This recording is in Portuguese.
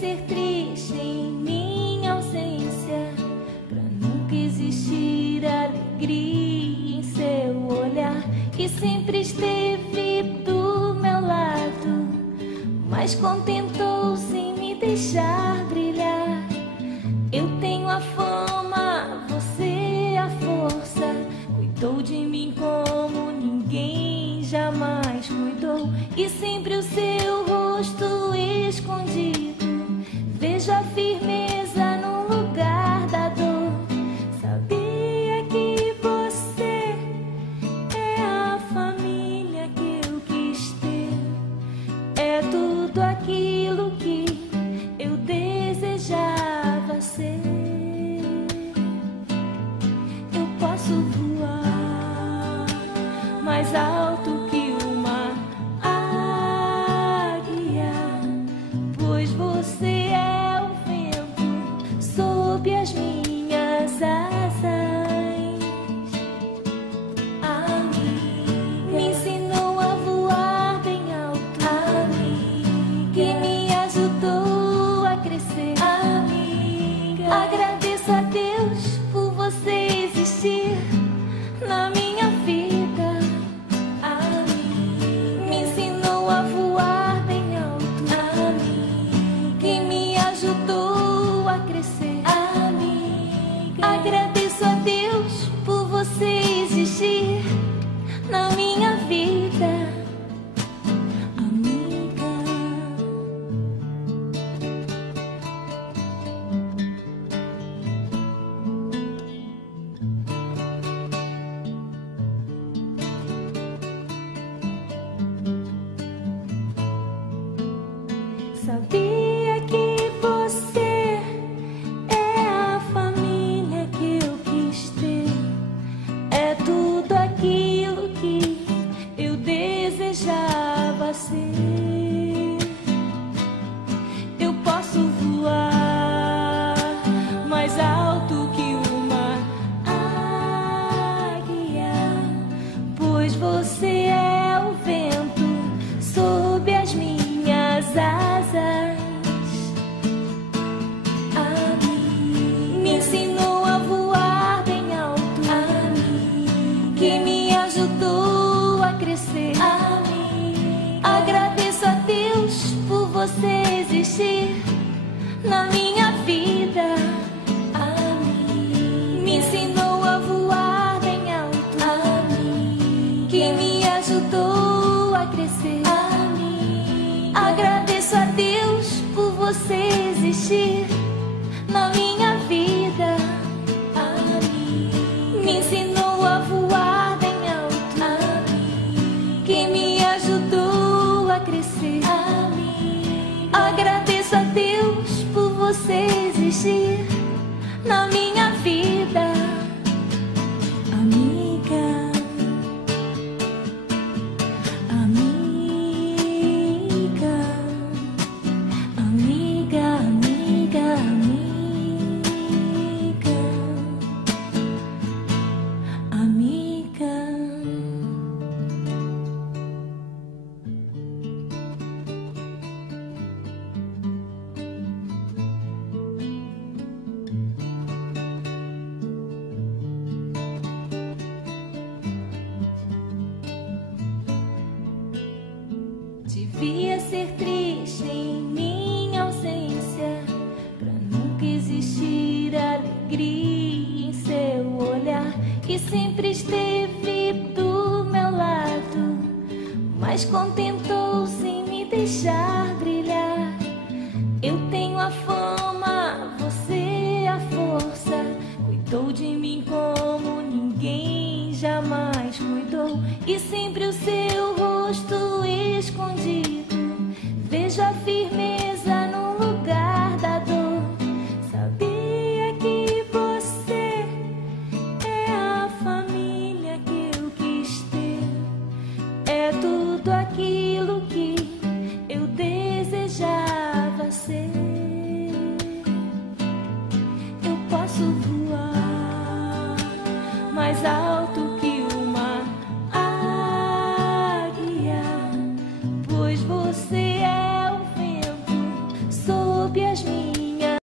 ser triste em minha ausência, pra nunca existir alegria em seu olhar, que sempre esteve do meu lado, mas contentou-se em me deixar brilhar. Eu tenho a fama, você a força, cuidou de mim como ninguém jamais cuidou, e sempre o seu rosto escondido, vejo a firmeza no lugar da dor. Sabia que você é a família que eu quis ter, é tudo aquilo que eu desejava ser. Eu posso voar mais alto que uma águia, pois você é o vento sob as minhas asas. Amiga, me ensinou a voar bem alto. Amiga, que me ajudou a crescer. Amiga, agradeço a Deus por você existir na minha vida. Amiga, me ensinou a voar bem alto. Amiga, que me ajudou a crescer. Amiga, agradeço a Deus por você existir na minha vida. Amiga, sabia que você é a família que eu quis ter, é tudo aquilo que eu desejava ser. Eu posso voar mais alto que uma águia, pois você é o vento sob as minhas asas. Me ensinou a voar bem alto. Que me ajudou a crescer. Agradeço a Deus por você existir na minha vida. Me ensinou a voar bem alto. Que me ajudou a crescer. Agradeço a Deus por você existir na minha vida. Me ensinou a voar bem alto. Que me ajudou a crescer. Agradeço a Deus por você existir na minha vida. Amiga, amiga, amiga, amiga, amiga, amiga. Devia ser triste em minha ausência, pra nunca existir alegria em seu olhar, que sempre esteve do meu lado, mas contentou-se em me deixar brilhar. Eu tenho a fama, você a força, cuidou de mim como ninguém jamais cuidou, e sempre o seu rosto escondido, vejo a firmeza no lugar da dor. Sabia que você é a família que eu quis ter, é tudo aquilo que eu desejava ser. Eu posso voar mais alto que uma águia, pois você é